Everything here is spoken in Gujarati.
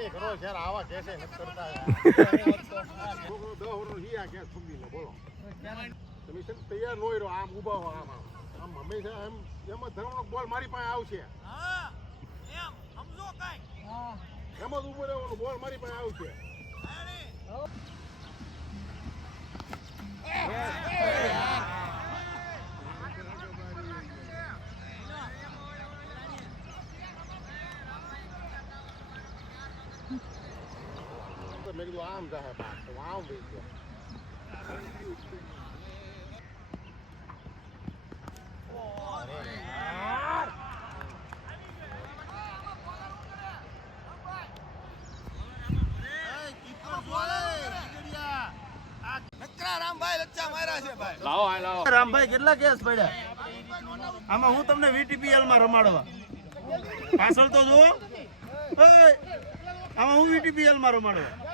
માંગણી કરો જ્યારે આવા કેસે ન કરતા છોકરો 10 વર્ષનો હિયા કે છોડી લે બોલો તમે છે તૈયાર ન હોય આમ ઊભા હો આમ આમ હંમેશા એમ એમાં ધર્મનો બોલ મારી પાસે આવશે હા એમ સમજો કાઈ હા એમાં ઊભો રહેવાનો બોલ મારી પાસે આવશે મેં કીધું આમ જાય બાપ તો આમ વહી ગયો રામભાઈ કેટલા કેસ પડ્યા આમાં હું તમને VTPL માં રમાડવા પાછળ તો જુઓ આમાં હું VTPL માં રમાડવા